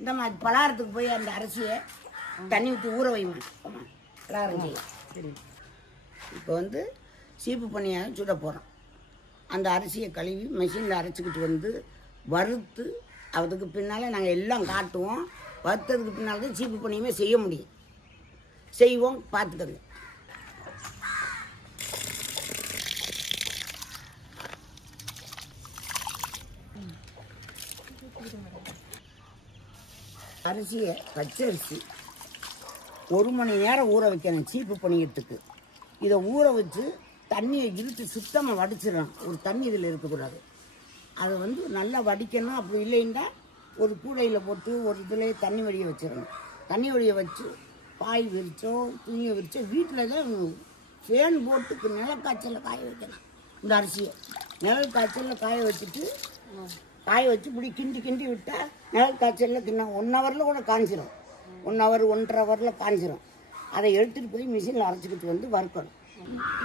இந்த மாதிரி பலகாரத்துக்கு போய் அந்த அரிசியை தண்ணி ஊற்றி ஊற வைமா பலகாரம் செய்ய. சரி, இப்போ வந்து சீப்பு பண்ணியாக சுட போகிறோம். அந்த அரிசியை கழுவி மிஷினில் அரைச்சிக்கிட்டு வந்து வறுத்து அதுக்கு பின்னால் நாங்கள் எல்லாம் காட்டுவோம். வறுத்ததுக்கு பின்னால் தான் சீப்பு பண்ணியுமே செய்ய முடியும். செய்வோம், பார்த்துக்கோங்க. அரிசியை பச்சரிசி 1 மணி நேரம் ஊற வைக்கணும் சீப்பு பண்ணிக்கிறதுக்கு. இதை ஊற வச்சு தண்ணியை இழுத்து சுத்தமாக வடிச்சிடணும். ஒரு தண்ணி இதில் இருக்கக்கூடாது. அதை வந்து நல்லா வடிக்கணும். அப்படி இல்லைன்னா ஒரு கூடையில் போட்டு ஒரு இதில் தண்ணி வடிய வச்சிடணும். தண்ணி வடிய வச்சு பாய் விரிச்சோ துணியை விரிச்சோ வீட்டில் தான் ஃபேன் போட்டு நிலக்காய்ச்சலில் காய வைக்கணும். இந்த அரிசியை நிழல் காய்ச்சலில் காய வச்சுட்டு காய வச்சு இப்படி கிண்டி கிண்டி விட்டால் நிழல் காய்ச்சலில் கிண்ண 1 ஹவரில் கூட காய்ச்சிரும். 1 ஹவர் 1.5 ஹவரில் காய்ச்சிரும். அதை எடுத்துகிட்டு போய் மிஷினில் அரைச்சிக்கிட்டு வந்து வறுக்கணும்.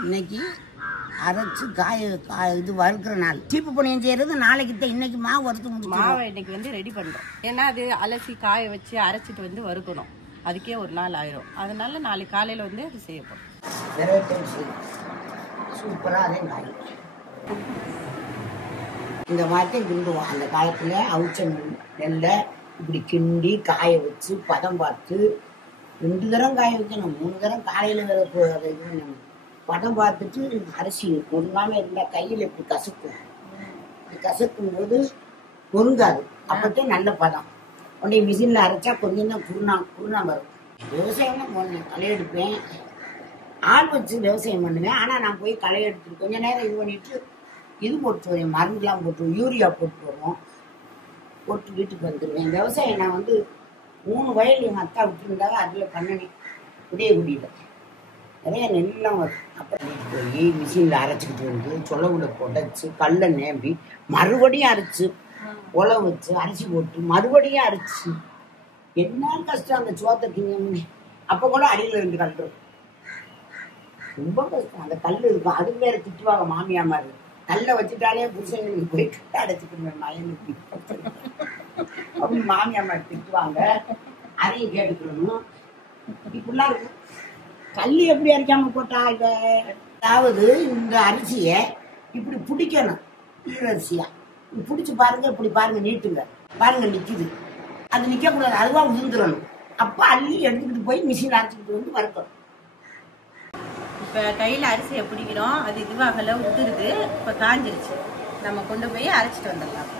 இன்னைக்கு அரைச்சி இது வறுக்கிற நாள். சீப்பு பணியம் செய்கிறது நாளைக்கு தான். இன்னைக்கு மாவு வறுத்து முடிச்சு மாவை இன்னைக்கு வந்து ரெடி பண்ணுறோம். ஏன்னா அது அலசி காய வச்சு அரைச்சிட்டு வந்து வறுக்கணும். அதுக்கே ஒரு நாள் ஆயிரும். அதனால நாளைக்கு காலையில் வந்து அது செய்யப்படும். சூப்பராக அதே காயும். இந்த மாதிரி கிண்டுவோம். அந்த காலத்தில் அவிச்ச நெல்லை இப்படி கிண்டி காய வச்சு பதம் பார்த்து 2 தரம் காய வைக்கணும். 3 தரம் காலையில் அதை இது பண்ணணும். பதம் பார்த்துட்டு அரிசி ஒரு நாள் இருந்தால் கையில் இப்படி கசக்கும். இப்படி கசக்கும் போது பொருங்காது. அப்போத்தான் நல்ல பதம். உடனே மிஷினில் அரைச்சா கொஞ்சம் தான் குருணா வரும். விவசாயம் பண்ணுவேன், களை எடுப்பேன். ஆள் வச்சு விவசாயம் பண்ணுவேன். ஆனால் நான் போய் களை எடுத்துட்டு கொஞ்சம் நேரம் இது பண்ணிட்டு இது போட்டு வருவேன். மருந்துலாம் போட்டு யூரியா போட்டு வருவோம். போட்டு வீட்டுக்கு வந்துடுவேன். விவசாயம் நான் வந்து 3 வயல் எங்கள் அக்கா விட்டுருந்தாங்க. அதில் பண்ணினேன். உதயகுடியில் நிறைய நெல்லாம் வரும். அப்புறம் போய் மிஷினில் அரைச்சிக்கிட்டு வந்து சொலவுல புடைச்சி கல்லை நேம்பி மறுபடியும் அரைச்சி உழ வச்சு அரிசி போட்டு மறுபடியும் அரைச்சி என்ன கஷ்டம் அந்த சோத்தை திங்கன்னு. அப்போ கூட அடியில் 2 கல் இருக்கும். ரொம்ப கஷ்டம். அந்த கல் இருக்கும். அதுக்கு வேற திட்டுவாங்க மாமியா மாதிரி. கல்லை வச்சுட்டாலே புருஷங்களுக்கு போயிட்டு அடைச்சிக்கிடுவேன் மயனுக்கு அப்படின்னு மாமியா மாதிரி திட்டுவாங்க. அதையும் கேட்டுக்கணும். இப்படிலாம் இருக்கும். கல் எப்படி அரைக்காம போட்டா இவ. அதாவது இந்த அரிசியை இப்படி பிடிக்கணும். ஈரரிசியா பிடிச்சி பாருங்க. இப்படி பாருங்க, நீட்டுங்க பாருங்க, நிற்கிது. அது நிற்கக்கூடாது. அதுவா உதிர்ந்துடணும். அப்போ அள்ளி எடுத்துக்கிட்டு போய் மிஷின் அரைச்சிக்கிட்டு வந்து வறுக்கணும். இப்போ கையில் அரிசியை பிடிக்கிறோம். அது இதுவாகல உதிருது. இப்போ காஞ்சிருச்சு. நம்ம கொண்டு போய் அரைச்சிட்டு வந்துடலாம்.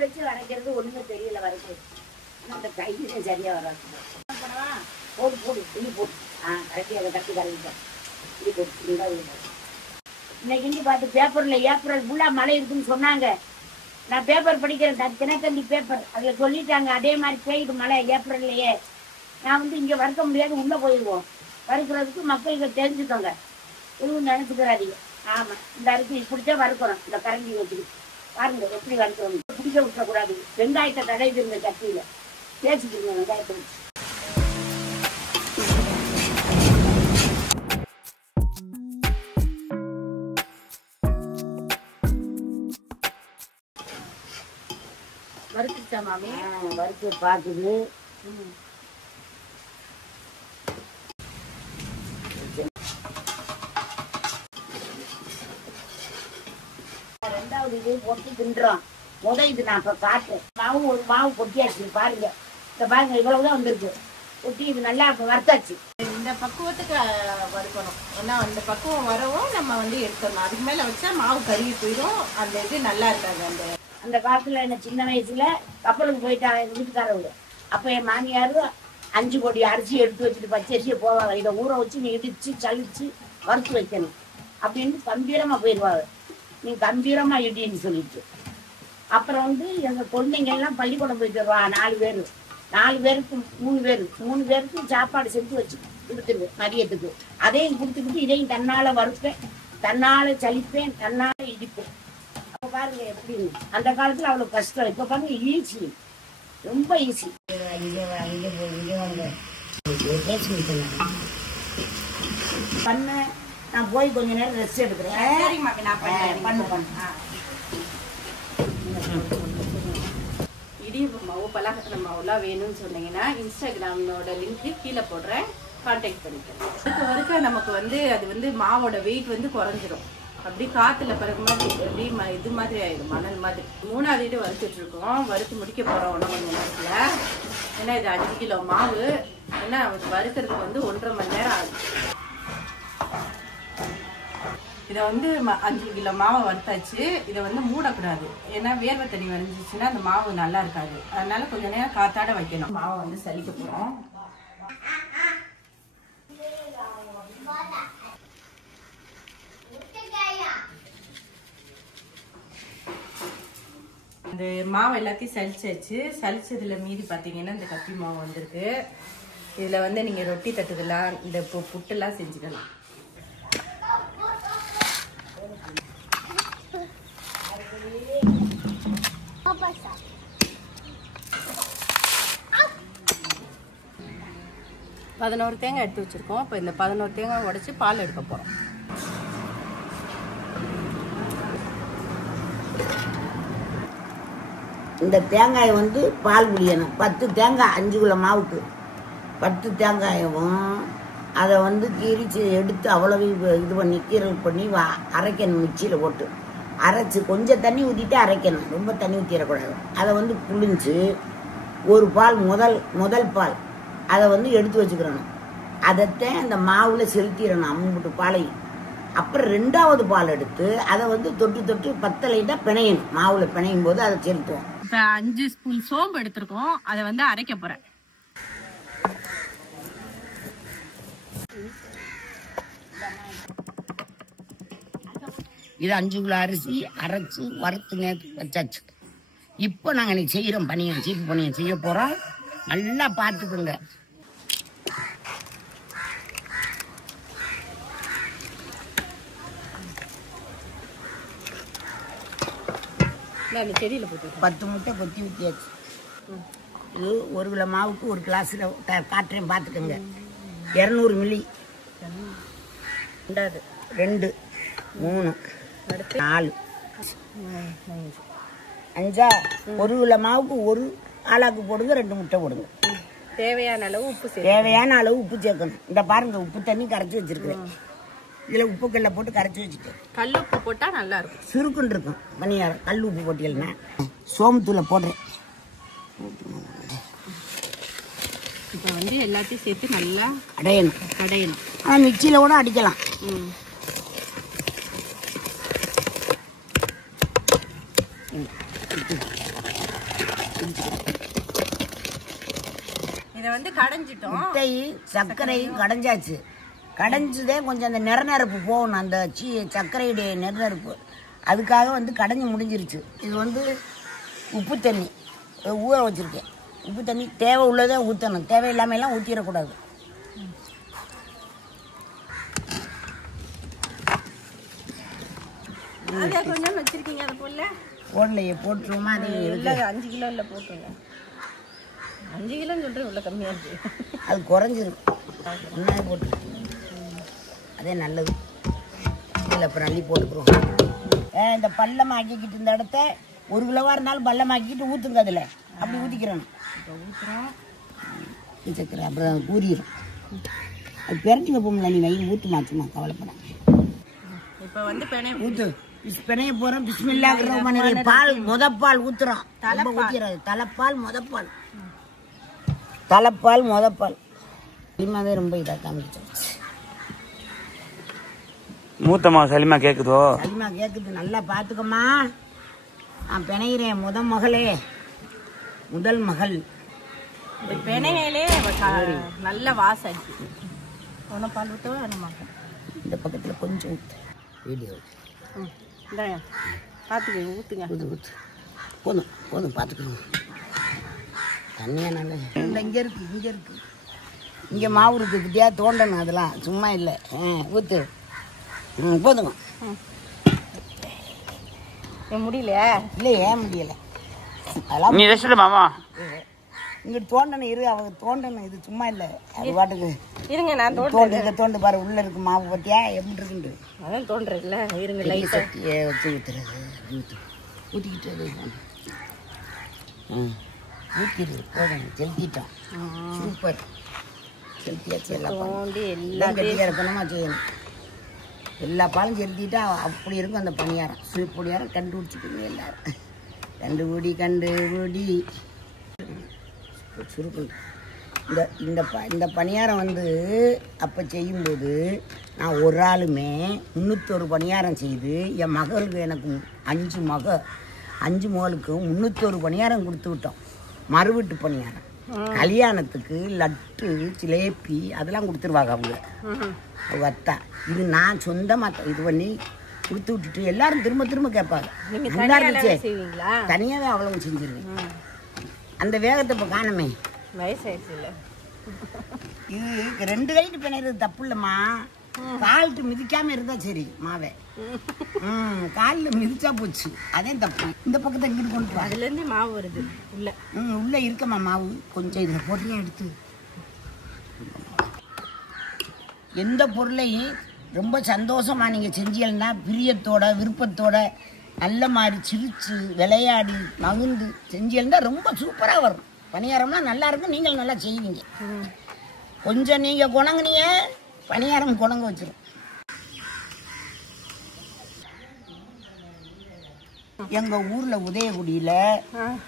வச்சு அரைக்கிறது ஒண்ணுமே தெரியல. வரைக்கும் அந்த கையில சரியா வராது. போடு போடு துணி போடு. கரெக்டி அதை கட்டி கரைக்கிட்டேன். துணி போட்டு இன்னைக்கு பார்த்து பேப்பர்ல ஏப்ரல் ஃபுல்லா மழை இருக்குன்னு சொன்னாங்க. நான் பேப்பர் படிக்கிறேன். தினத்தந்தி பேப்பர் அதுல சொல்லிட்டாங்க. அதே மாதிரி பெய்யுது மழை ஏப்ரல்லையே. நான் வந்து இங்க வறுக்க முடியாது. உள்ள போயிடுவோம். வறுக்கிறதுக்கு மக்களுக்கு தெரிஞ்சுக்கோங்க. எதுவும் நினைச்சுக்கிறாதீங்க. ஆமா, இந்த அரிசி இப்படித்தான் வறுக்கிறோம். இந்த கரண்டி வச்சுக்கிட்டு பாருங்க எப்படி வறுக்கிறோம். பிடிக்க விட்டக்கூடாது. வெங்காயத்தை தடவிடுங்க சட்டியில. பேசிக்கிடுங்க வெங்காயத்தை வச்சு. வறுத்துச்சா மாமி? வறுத்து பார்க்குது. ரெண்டாவது இது பொட்டி தின்றோம். இது நான் இப்ப காட்டுறேன். ஒரு மாவு பொட்டியாச்சு பாருங்க. இந்த பாருங்க இவ்வளவுதான் வந்திருக்கு. பொட்டி இது நல்லா வறுத்தாச்சு. இந்த பக்குவத்துக்கு வறுக்கணும். ஏன்னா அந்த பக்குவம் வரவும் நம்ம வந்து எடுத்துடணும். அதுக்கு மேல வச்சா மாவு கருகி போயிடும். அந்த இது நல்லா இருக்காது. அந்த காலத்துல என்ன சின்ன வயசுல கப்பலுக்கு போயிட்டாங்க எங்க வீட்டுக்காரவங்க. அப்ப என் மாமியார் 5 கோடி அரிசி எடுத்து வச்சுட்டு பச்சரிசியை போவாங்க. இதை ஊற வச்சு நீ இடிச்சு சளிச்சு வறுத்து வைக்கணும் அப்படின்னு கம்பீரமா போயிடுவாங்க. நீ கம்பீரமா இடின்னு சொல்லிட்டு. அப்புறம் வந்து எங்க குழந்தைங்க எல்லாம் பள்ளிக்கூடம் போயிட்டு வருவாங்க. 4 பேர் 4 பேருக்கு 3 பேருக்கு சாப்பாடு செஞ்சு வச்சு கொடுத்துருவேன் மதியத்துக்கு. அதையும் கொடுத்துக்கிட்டு இதையும் தன்னால வறுப்பேன், தன்னால சலிப்பேன், தன்னால இடிப்பேன். அப்ப பாருங்க எப்படின்னு. அந்த காலத்துல அவ்வளவு கஷ்டம், இப்ப பாருங்க ஈஸி, ரொம்ப ஈஸி. பண்ண நான் போய் கொஞ்ச நேரம் ரெஸ்ட் எடுக்கிறேன். பண்ணு இடியப்ப மாவு பலகார மாவுலாம் வேணும்னு சொன்னீங்கன்னா இன்ஸ்டாகிராமோட லிங்க் கீழே போடுறேன், கான்டாக்ட் பண்ணிக்கிறேன். வரைக்க நமக்கு அது மாவோட வெயிட் குறைஞ்சிரும். அப்படி காத்துல பிறகு மாதிரி இது மாதிரி ஆயிடும், மணல் மாதிரி. 3வது இடி வறுத்துட்டு இருக்கோம், வறுத்து முடிக்க போறோம் இன்னும் கொஞ்ச நேரத்துல. ஏன்னா இது 5 கிலோ மாவு, ஏன்னா வறுக்கிறதுக்கு 1.5 மணி நேரம் ஆகும். இதை 5 கிலோ மாவை வறுத்தாச்சு. இதை மூடக்கூடாது, ஏன்னா வேர்வை தண்ணி வரைஞ்சிச்சுன்னா அந்த மாவு நல்லா இருக்காது. அதனால கொஞ்ச நேரம் காத்தாட வைக்கணும். மாவை சலிக்க போறோம். இந்த மாவு எல்லாத்தையும் சலிச்சாச்சு. சலிச்சதுல மீதி பாத்தீங்கன்னா இந்த கப்பி மாவு வந்திருக்கு. இதுல நீங்க ரொட்டி தட்டுதெல்லாம் இந்த புட்டெல்லாம் செஞ்சுக்கலாம். பதினோரு தேங்காய் எடுத்து வச்சிருக்கோம். இப்போ இந்த 11 தேங்காய் உடைச்சு பால் எடுக்க போறோம். இந்த தேங்காயை பால் புளியணும். 10 தேங்காய் 5 கிலோ மாவுக்கு 10 தேங்காயவும் அதை கீரிச்சு எடுத்து அவ்வளவு இது பண்ணி கீரல் பண்ணி அரைக்கணும். மிக்சியில் போட்டு அரைச்சி கொஞ்சம் தண்ணி ஊற்றிட்டு அரைக்கணும், ரொம்ப தண்ணி ஊற்றிடக்கூடாது. அதை புளிஞ்சு ஒரு பால் முதல் பால் அதை எடுத்து வச்சுக்கிறணும். அதைத்தான் அந்த மாவில் செலுத்திடணும், அம்புட்டு பாலையும். அப்புறம் 2வது பால் எடுத்து அதை தொட்டு தொட்டு பத்தலைட்டா பிணையணும். மாவில் பிணையும் போது அதை செலுத்துவோம். இப்போ 5 ஸ்பூன் சோம்பு எடுத்திருக்கோம், அதை அரைக்க போறேன். இது 5 கிலோ அரிசி அரைச்சி வறுத்து நேற்று வச்சாச்சு. இப்போ நாங்கள் இன்னைக்கு செய்கிறோம் பணியம், சீப்பு பணியம் செய்ய போகிறோம். நல்லா பார்த்துக்குங்க. செடியில் போட்டு 10 முட்டை கொத்தி ஊற்றியாச்சு. இது 1 கிலோ மாவுக்கு 1 கிளாஸில் காட்டுறேன் பார்த்துக்கோங்க. 200 மில்லி. 2 3 4 5 1 கிலோ மாவுக்கு 1 ஆளாக்கு போடுங்க, 2 முட்டை போடுங்க. தேவையான அளவு உப்பு சேர்க்கணும். இந்த பாருங்க உப்பு தண்ணி கரைச்சி வச்சிருக்கிறேன். இதுல உப்பு கல்ல போட்டு கரைச்சி வச்சுட்டு கல் உப்பு போட்டா நல்லா இருக்கும், சுருக்குன்னு இருக்கும். பனியாரம் கல் உப்பு போட்டீங்கன்னா சோம்புத்தூளை போடுறேன். இப்போ எல்லாத்தையும் சேர்த்து நல்லா கடையணும். ஆனால் மிக்சியில் கூட அடிக்கலாம். இதை கடைஞ்சிட்டோம். முட்டையும் சர்க்கரையும் கடைஞ்சாச்சு. கடைஞ்சதே கொஞ்சம் அந்த நிறநெருப்பு போகணும், அந்த சர்க்கரையுடைய நிறநெருப்பு. அதுக்காக கடைஞ்சி முடிஞ்சிருச்சு. இது உப்பு தண்ணி ஊற வச்சிருக்கேன். உப்பு தண்ணி தேவை உள்ளதே ஊற்றணும், தேவையில்லாமலாம் ஊற்றிடக்கூடாது. கொஞ்சம் வச்சிருக்கீங்க, அது போடலையே, போட்டுருவோமா? அது 5 கிலோ இல்லை போட்டுருங்க. 5 கிலோன்னு சொல்கிறேன், இவ்வளோ கம்மியாக இருக்கு. அது குறைஞ்சிரும். ஒன்றாவே போட்டு அதே நல்லது. இதில் அப்புறம் அள்ளி போட்டுக்கிறோம். இந்த பள்ளமாக்கிக்கிட்டு இந்த இடத்த 1 கிலோவாக இருந்தாலும் பள்ளமாக்கிக்கிட்டு ஊற்றுங்க. அதில் அப்படி ஊற்றிக்கிறோம். சக்கரை அப்புறம் கூறிடும். அது பெரட்டி வைப்போம்ல, நீ நைட்டு ஊற்று மாற்றுமா, கவலைப்பட. இப்போ ஊற்று பிணைய போகிறோம். பிஸ்மில்லாஹிர் ரஹ்மானிர் ரஹீம். பால் முதப்பால் ஊற்றுறோம். ஊற்றிடாது. தலைப்பால் முதப்பால் சலிமாவே ரொம்ப இதாக காமிச்சு. மூத்தம்மா சலிமா கேக்குதோ? சலிமா கேக்குது. நல்லா பாத்துக்கம்மா. நான் பிணைகிறேன். முதல் மகள் பிணையிலே நல்ல வாசம் அடிக்குது. பால் ஊற்றவா இந்த பக்கத்துல கொஞ்சம் வீடியோ பார்த்துக்கோங்க, ஊற்றுங்க. ஊற்று போதும் பார்த்துக்கணும். தண்ணியாக நல்லா இங்கே இருக்கு. இங்கே மாவு இருக்குது கிட்டியா, தோண்டணும். அதெல்லாம் சும்மா இல்லை. ஊற்று. போதுங்க. முடியலையா? இல்லை ஏன் முடியலை அதெல்லாம் நீ ரெஸ்ட் மாமா. இங்கிட்டு தோண்டணும் இரு அவங்க தோண்டணும் இது சும்மா இல்லை அது பாட்டுக்கு இருங்க நான் தோண்டு பாரு உள்ள இருக்கு மாவு பத்தியா எப்படி இருக்குண்டு அதான் தோன்றதுல இருங்க பெரிய லைட்டா சட்டியை வச்சு ஊற்றுறது ஊற்றிக்கிட்டு ஊற்றிடுது போதும் செலுத்திட்டோம் சூப்பர் செலுத்தியாச்சு எல்லாம் தோண்டி எல்லாம் கட்டியாக இருக்கணுமா செய்யணும் எல்லா பாலும் செலுத்திட்டா அப்படி இருக்கும் அந்த பணியாரம் சூப் பணியாரம் கண்டுபிடிச்சிக்கணும் எல்லாரும் கண்டுபிடி சுருக்கு இந்த பணியாரம் வந்து அப்போ செய்யும்போது நான் ஒரு ஆளுமே 301 பணியாரம் செய்து என் மகளுக்கு எனக்கு 5 மகளுக்கு 301 பணியாரம் கொடுத்து விட்டோம். மறுவீட்டு பணியாரம் கல்யாணத்துக்கு லட்டு ஜிலேபி அதெல்லாம் கொடுத்துருவாங்க அவங்க அத்தா. இது நான் சொந்தமாக இது பண்ணி கொடுத்து விட்டுட்டு எல்லாரும் திரும்ப கேட்பாங்க. தனியாகவே அவ்வளவு செஞ்சிருவேன். அந்த வேகத்தை இப்போ காணுமே வயசாயிடுச்சு இல்லை இது 2 கைட்டு பிணைறது தப்பு இல்லைம்மா. கால்ட்டு மிதிக்காம இருந்தா சரி மாவை காலில் மிதிச்சா போச்சு அதே தப்பு. இந்த பக்கத்தை இங்கிட்டு கொண்டு அதுலேருந்து மாவு வருது உள்ள இருக்கம்மா மாவு கொஞ்சம் இதில் பொருளையும் எடுத்து எந்த பொருளையும் ரொம்ப சந்தோஷமா நீங்கள் செஞ்சீங்கன்னா பிரியத்தோட விருப்பத்தோட நல்ல மாதிரி சிரிச்சு விளையாடி மகிழ்ந்து செஞ்சீங்கன்னா ரொம்ப சூப்பராக வரும். பணியாரம்லாம் நல்லா இருக்கும். நீங்கள் நல்லா செய்வீங்க. கொஞ்சம் நீங்கள் குணங்குனீங்க பணியாரம் குணங்க வச்சிரும். எங்கள் ஊரில் உதயகுடியில்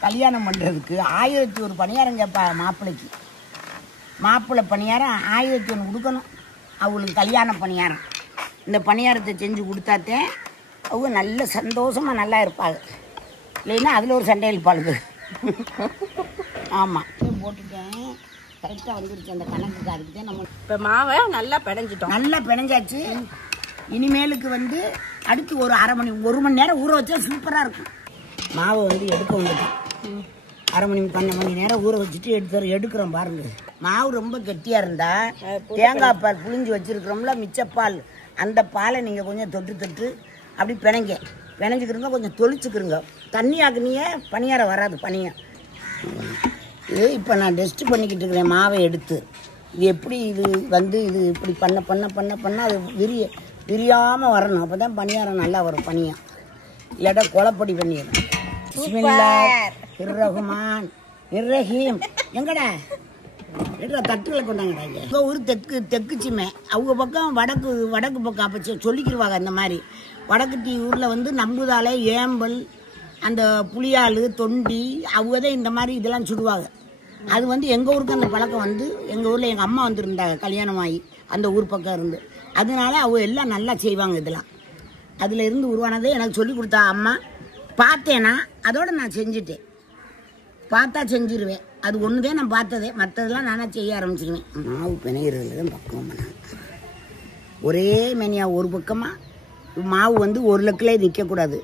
கல்யாணம் பண்ணுறதுக்கு 1001 பணியாரம் கேட்பா மாப்பிள்ளைக்கு. மாப்பிள்ளை பணியாரம் 1001 கொடுக்கணும் அவங்களுக்கு கல்யாண பணியாரம். இந்த பணியாரத்தை செஞ்சு கொடுத்தாத்தே அவங்க நல்ல சந்தோஷமாக நல்லா இருப்பாங்க. இல்லைன்னா அதில் ஒரு சண்டை இருப்பாளுக்கு. ஆமாம் போட்டுட்டேன் கரெக்டாக வந்துருச்சு அந்த கணக்குக்கு. அதுக்கு தான் நம்ம இப்போ மாவை நல்லா பிணைஞ்சிட்டோம். நல்லா பிணைஞ்சாச்சு. இனிமேலுக்கு வந்து அடுத்து ஒரு 1 மணி நேரம் ஊற வச்சா சூப்பராக இருக்கும். மாவை வந்து எடுக்க வந்துட்டு 12 மணி நேரம் ஊற வச்சுட்டு எடுக்கிறோம் பாருங்க. மாவு ரொம்ப கெட்டியாக இருந்தால் தேங்காய் பால் புளிஞ்சு வச்சுருக்கிறோம்ல மிச்சப்பால் அந்த பாலை நீங்கள் கொஞ்சம் தொட்டு அப்படி பிணைஞ்சிக்கிறங்க கொஞ்சம் தொளிச்சுக்கிறங்க. தண்ணி ஆக்குனியே பணியாரம் வராது. பனியம் இது இப்போ நான் டெஸ்ட் பண்ணிக்கிட்டு இருக்கிறேன் மாவை எடுத்து. இது எப்படி இது வந்து இது இப்படி பண்ண அது விரியாமல் வரணும். அப்போ தான் பணியாரம் நல்லா வரும். பனியம் இல்லாட்டா கொலைப்படி பண்ணிடும். ரஹ்மான் நிர்ரஹீம் எங்கடா தட்டுகளை கொண்டாங்கடா. இப்போ ஒரு தெற்கு சிமை அவங்க பக்கம் வடக்கு பக்கம் அப்போ சொல்லிக்கிடுவாங்க. அந்த மாதிரி வடக்கு ஊரில் வந்து நம்புதாலை ஏம்பல் அந்த புளியால் தொண்டி அவங்க தான் இந்த மாதிரி இதெல்லாம் சுடுவாங்க. அது வந்து எங்கள் ஊருக்கு அந்த பழக்கம் வந்து எங்கள் ஊரில் எங்கள் அம்மா வந்துருந்தாங்க கல்யாணமாகி அந்த ஊர் பக்கம் இருந்து. அதனால அவங்க எல்லாம் நல்லா செய்வாங்க. இதெல்லாம் அதில் இருந்து உருவானதே எனக்கு சொல்லி கொடுத்தா அம்மா. பார்த்தேன்னா அதோட நான் செஞ்சுட்டேன். பார்த்தா செஞ்சிருவேன். அது ஒன்று தான் நான் பார்த்ததே. மற்றதெல்லாம் நானே செய்ய ஆரம்பிச்சிருவேன். மாவு பிணையிறதுல தான் பக்குவம் பண்ணேன். ஒரே மெனியாக ஒரு பக்கமாக மாவு வந்து ஒரு லக்கிலே நிற்கக்கூடாது.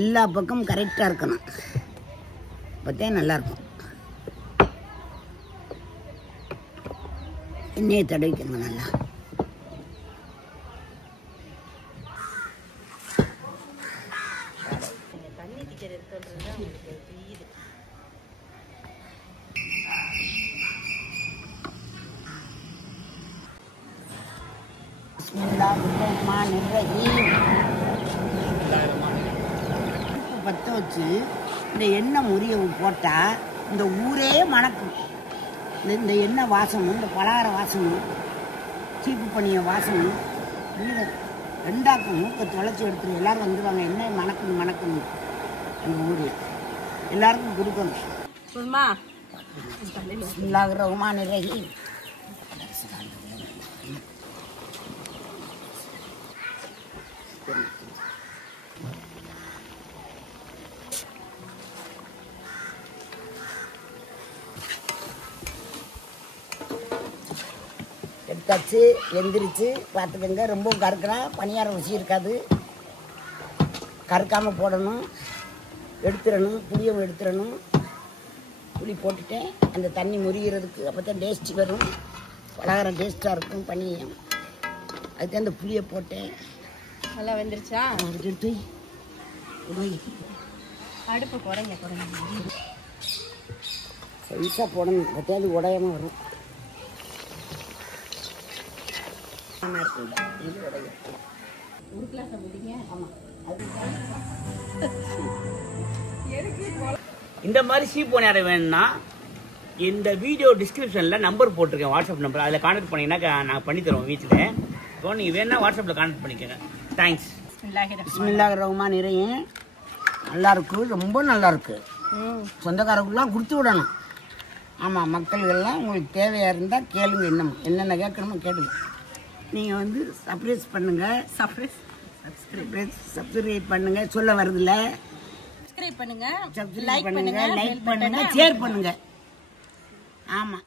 எல்லா பக்கமும் கரெக்டாக இருக்கணும். பார்த்தே நல்லாயிருக்கும். எண்ணெயை தடவிக்கங்க நல்லா. பற்ற வச்சு இந்த எண்ணெய் முறிய போட்டால் இந்த ஊரே மணக்கும். இந்த எண்ணெய் வாசமும் இந்த பலகார வாசமும் சீப்பு பண்ணிய வாசமும் ரெண்டாக்கும். மூக்கை தொலைச்சி எடுத்துரு. எல்லோரும் வந்துடுவாங்க. எண்ணெய் மணக்கணும் எங்கள் ஊரில் எல்லாருக்கும் கொடுக்கணும். ரஹ்மான் ரஹீம். எடுத்தாச்சு வெந்திரிச்சு பார்த்துக்கங்க. ரொம்ப கருக்கினா பணியாரம் ருசி இருக்காது. கருக்காமல் போடணும். எடுத்துடணும். புளியும் எடுத்துடணும். புளி போட்டுட்டேன் அந்த தண்ணி முறிகிறதுக்கு. அப்போ தான் டேஸ்ட்டு வரும். பலகாரம் டேஸ்ட்டாக இருக்கும் பனியம். அதுக்கு அந்த புளியை போட்டேன். நல்லா வெந்துருச்சா? எடுத்து அடுப்பு குறைங்க சைஸாக போடணும், பற்றியாவது உடையாம வரும். ஒரு கிளாஸ் முடிங்க. ஆமாம், இந்த மாதிரி சீப்பு நேரம் வேணும்னா இந்த வீடியோ டிஸ்கிரிப்ஷனில் நம்பர் போட்டிருக்கேன், வாட்ஸ்அப் நம்பர். அதில் கான்டாக்ட் பண்ணிங்கன்னா நான் பண்ணி தருவோம் வீட்டில். இப்போ நீங்கள் வேணா வாட்ஸ்அப்பில் கான்டாக்ட் பண்ணிக்கோங்க. தேங்க்ஸ். பிஸ்மில்லாஹிர் ரஹ்மானிர் ரஹீம். நல்லா இருக்கு, ரொம்ப நல்லா இருக்கு. சொந்தக்காரங்களுக்குலாம் கொடுத்து விடணும். ஆமாம், மக்கள்கள்லாம் உங்களுக்கு தேவையாக இருந்தால் கேளுங்க, என்னென்ன கேட்கணுமோ கேளுங்க. நீங்கள் வந்து சர்ப்ரைஸ் பண்ணுங்கள், சப்ஸ்கிரைப் பண்ணுங்கள், சொல்ல வருதுல்ல, சப்ஸ்கிரைப் பண்ணுங்க, லைக் பண்ணுங்க, ஷேர் பண்ணுங்க. ஆமாம்.